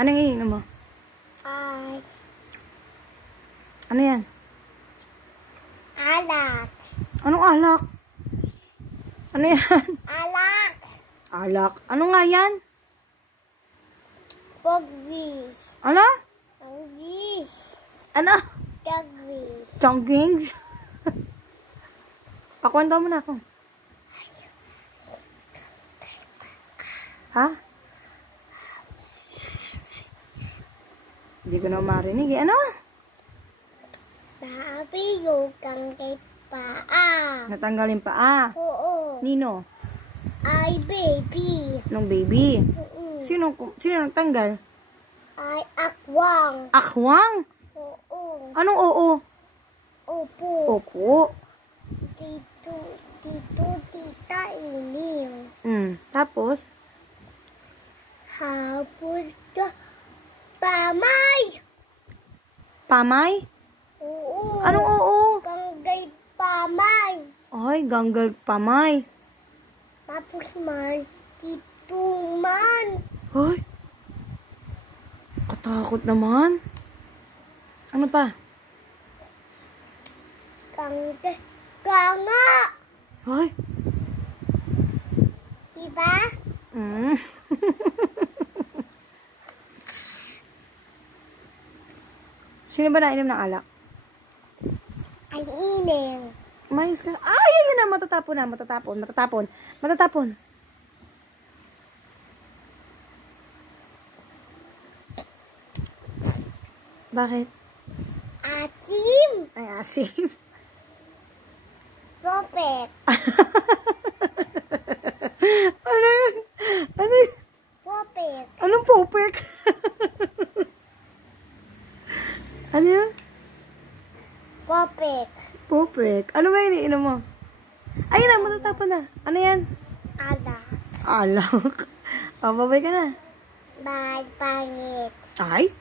Anong iniinom mo? Ay. Ano yan? Alak. Anong alak? Ano yan? Alak. Alak. Ano nga yan? Pogwis. Ano? Pogwis. Ano? Pogwis. Chonggings? Pakwento mo na ako. Ha? Hindi ko na marinig. Ano? Sabi yung kang kay paa. Natanggalin pa. Oo. Nino? Ay, baby. Nung baby? Mm-mm. Sino nagtanggal? Ay, akwang. Akwang? Oo. Anong oo? Opo. Opo. Tito, tita, ining. Tapos? Hapon ka. Pamay. Pamay? Oo. Anong oo? Kanggay pamay. Ay, ganggal pamay. Tapos man, tituman. Ay. Katakot naman. Ano pa? Kanggay. Kanga. Ay. Diba? Sino ba nainom ng alak? Ay, ining. Mayos ka. Ay, ayun na. Matatapon. Bakit? Atim. Ay, asim. Propet. Ano yun? Ano yun? Propet. Anong popek? Ano yun? Propet. Popek. Ano ba yung iniinom mo? Ayun na, matatapon na. Ano yan? Alak. Alak. Oh, babay ka na. Bye, pangit. Ay?